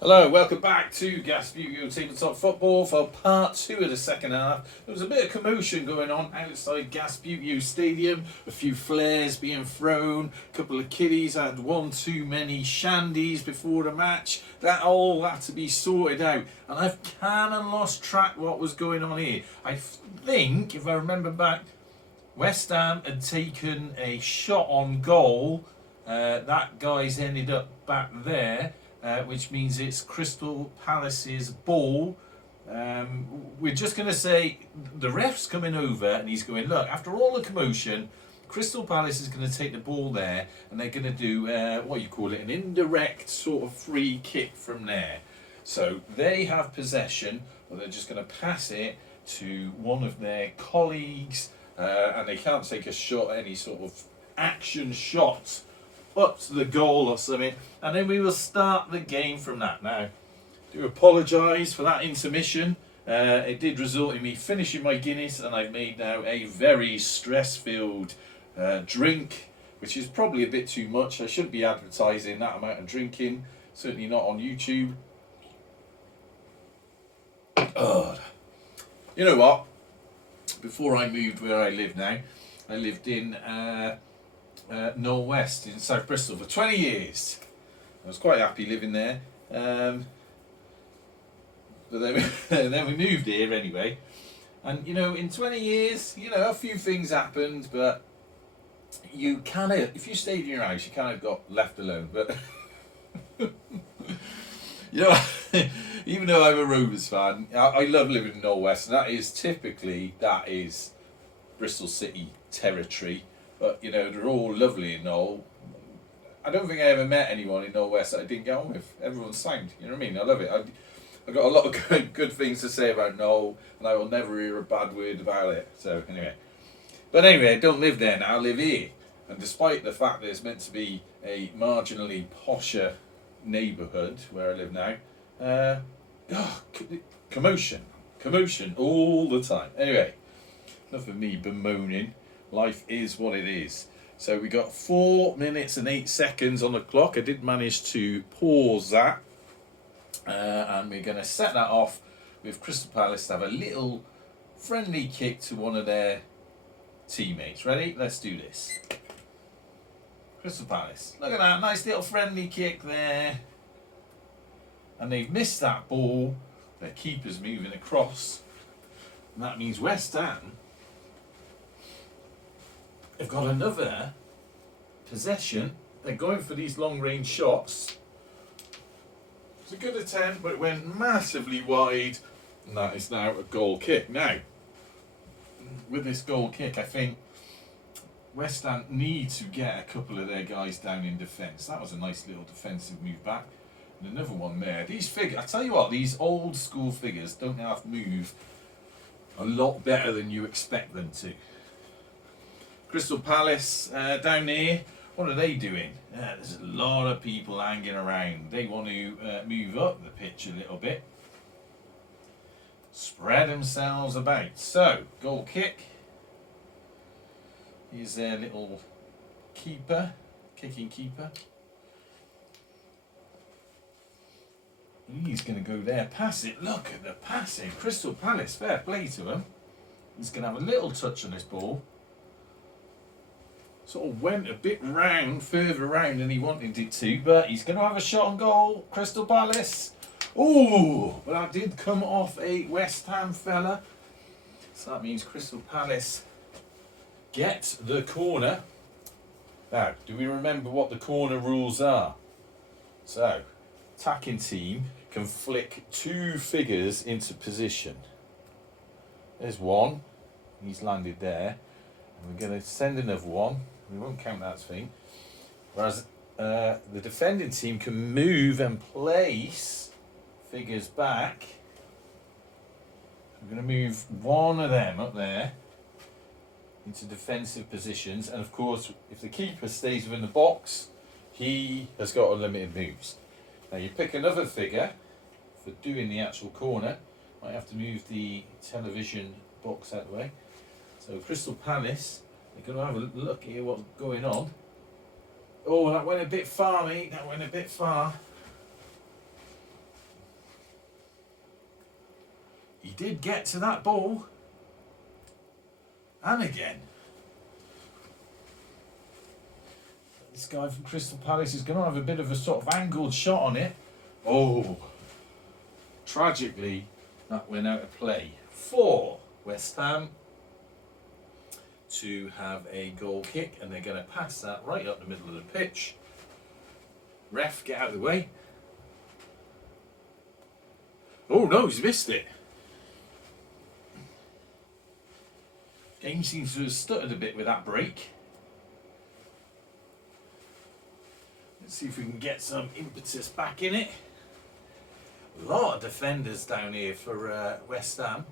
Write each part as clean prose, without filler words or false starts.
Hello, welcome back to Gas Butte Tabletop Football for part 2 of the second half. There was a bit of commotion going on outside Gas Butte Stadium, a few flares being thrown, a couple of kiddies had one too many shandies before the match. That all had to be sorted out, and I've kind of lost track what was going on here. I think, if I remember back, West Ham had taken a shot on goal. That guy's ended up back there. Which means it's Crystal Palace's ball. We're just going to say the ref's coming over and he's going, look, after all the commotion, Crystal Palace is going to take the ball there and they're going to do, what you call it, an indirect sort of free kick from there. So they have possession, but they're just going to pass it to one of their colleagues and they can't take a shot, any sort of action shot up to the goal or something, and then we will start the game from that. Now, I do apologise for that intermission. It did result in me finishing my Guinness, and I've made now a very stress-filled drink, which is probably a bit too much. I shouldn't be advertising that amount of drinking, certainly not on YouTube. Oh, you know what? Before I moved where I live now, I lived in Northwest in South Bristol for 20 years. I was quite happy living there, but then we moved here anyway. And in 20 years, a few things happened, but you kind of, if you stayed in your house, you kind of got left alone. But even though I'm a Rovers fan, I love living in Northwest, and that is Bristol City territory. But they're all lovely and all. I don't think I ever met anyone in Northwest that I didn't get on with. Everyone's sound. You know what I mean? I love it. I've got a lot of good things to say about Knoll, and I will never hear a bad word about it. So anyway, I don't live there now. I live here, and despite the fact that it's meant to be a marginally posher neighbourhood where I live now, commotion all the time. Anyway, enough of me bemoaning. Life is what it is. So we got 4 minutes and 8 seconds on the clock. I did manage to pause that. And we're going to set that off with Crystal Palace to have a little friendly kick to one of their teammates. Ready? Let's do this. Crystal Palace. Look at that. Nice little friendly kick there. And they've missed that ball. Their keeper's moving across. And that means West Ham they've got another possession. They're going for these long-range shots. It's a good attempt, but it went massively wide. And that is now a goal kick. Now, with this goal kick, I think West Ham need to get a couple of their guys down in defence. That was a nice little defensive move back. And another one there. These figures, I tell you what, these old school figures don't have to move a lot better than you expect them to. Crystal Palace down here, what are they doing? There's a lot of people hanging around. They want to move up the pitch a little bit. Spread themselves about. So, goal kick. Here's their little keeper, kicking keeper. He's going to go there, pass it. Look at the passing. Crystal Palace, fair play to him. He's going to have a little touch on this ball. Sort of went a bit further round than he wanted it to, but he's going to have a shot on goal, Crystal Palace. Ooh, but that did come off a West Ham fella. So that means Crystal Palace get the corner. Now, do we remember what the corner rules are? So, attacking team can flick 2 figures into position. There's one. He's landed there. And we're going to send another one. We won't count that thing. Whereas the defending team can move and place figures back. We're going to move one of them up there into defensive positions. And of course, if the keeper stays within the box, he has got unlimited moves. Now you pick another figure for doing the actual corner. Might have to move the television box out of the way. So Crystal Palace, they're going to have a look here what's going on. Oh, that went a bit far, mate. That went a bit far. He did get to that ball. And again. This guy from Crystal Palace is going to have a bit of a sort of angled shot on it. Oh. Tragically, that went out of play. For West Ham to have a goal kick, and they're going to pass that right up the middle of the pitch. Ref, get out of the way. Oh no, he's missed it. Game seems to have stuttered a bit with that break. Let's see if we can get some impetus back in it. A lot of defenders down here for West Ham.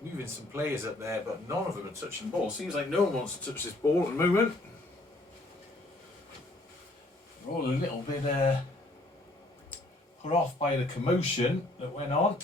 Moving some players up there, but none of them are touching the ball. Seems like no one wants to touch this ball at the moment. We're all a little bit put off by the commotion that went on.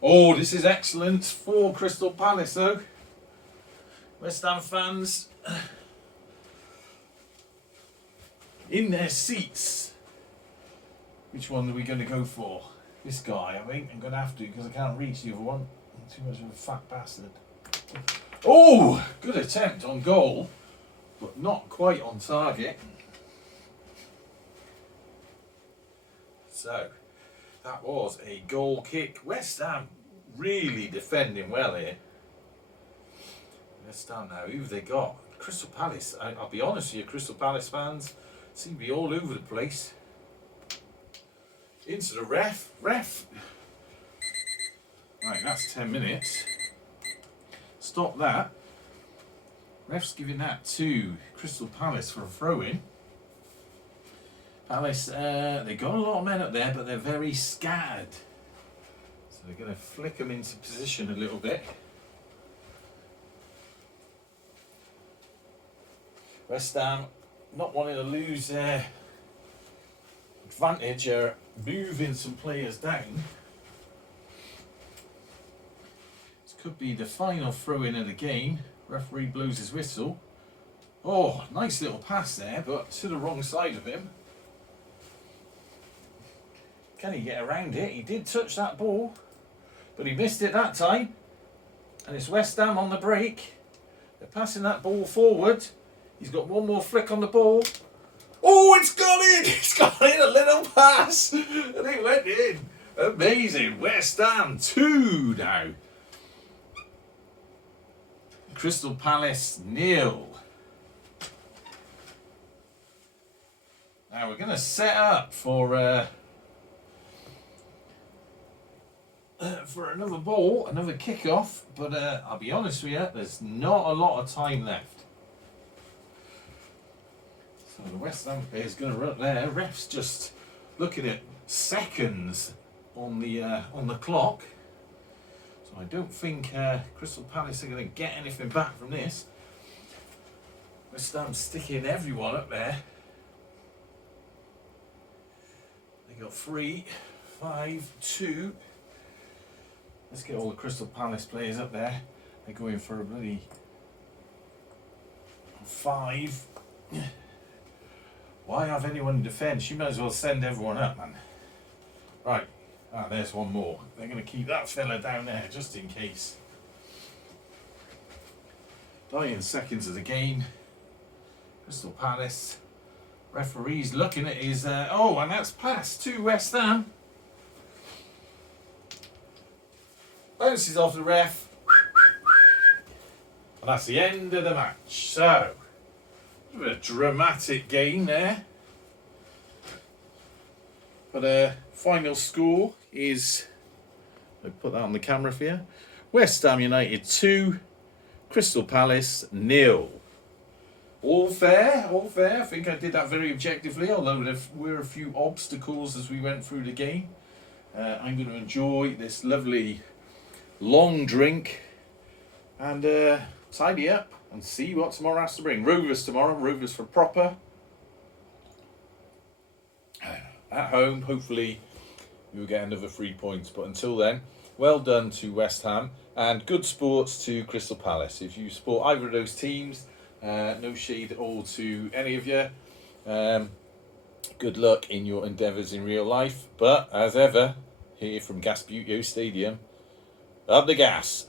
Oh, this is excellent for Crystal Palace though. West Ham fans in their seats. Which one are we going to go for? This guy, I think. I'm going to have to because I can't reach the other one. I'm too much of a fat bastard. Oh, good attempt on goal, but not quite on target. So, that was a goal kick. West Ham really defending well here. West Ham now, who have they got? Crystal Palace. I'll be honest with you, Crystal Palace fans seem to be all over the place. Into the ref. Right, that's 10 minutes. Stop that. Ref's giving that to Crystal Palace for a throw-in. Palace, they got a lot of men up there, but they're very scattered. So they're going to flick them into position a little bit. West Ham not wanting to lose their advantage are moving some players down. This could be the final throw-in of the game. Referee blows his whistle. Oh, nice little pass there, but to the wrong side of him. Can he get around it? He did touch that ball, but he missed it that time. And it's West Ham on the break. They're passing that ball forward. He's got one more flick on the ball. Oh, it's gone in! It's gone in, a little pass! And it went in. Amazing. West Ham 2 now. Crystal Palace 0. Now we're going to set up for another ball, another kick-off, but I'll be honest with you, there's not a lot of time left. So the West Ham player is going to run there. Ref's just looking at seconds on the clock. So I don't think Crystal Palace are going to get anything back from this. West Ham sticking everyone up there. They got 3, 5, 2. Let's get all the Crystal Palace players up there. They're going for a bloody 5. Why have anyone in defence? You might as well send everyone up, man. Right. Ah, there's one more. They're going to keep that fella down there just in case. Dying seconds of the game. Crystal Palace. Referee's looking at his... oh, and that's passed to West Ham. Bounces off the ref. And that's the end of the match. So, a dramatic game there. But final score is, I'll put that on the camera for you. West Ham United 2, Crystal Palace 0. All fair, all fair. I think I did that very objectively, although there were a few obstacles as we went through the game. I'm going to enjoy this lovely long drink and tidy up and see what tomorrow has to bring. Rovers tomorrow, Rovers for proper. At home, hopefully we'll get another 3 points. But until then, well done to West Ham and good sports to Crystal Palace. If you support either of those teams, no shade at all to any of you. Good luck in your endeavours in real life. But as ever, here from Gasbutio Stadium, Up the gas.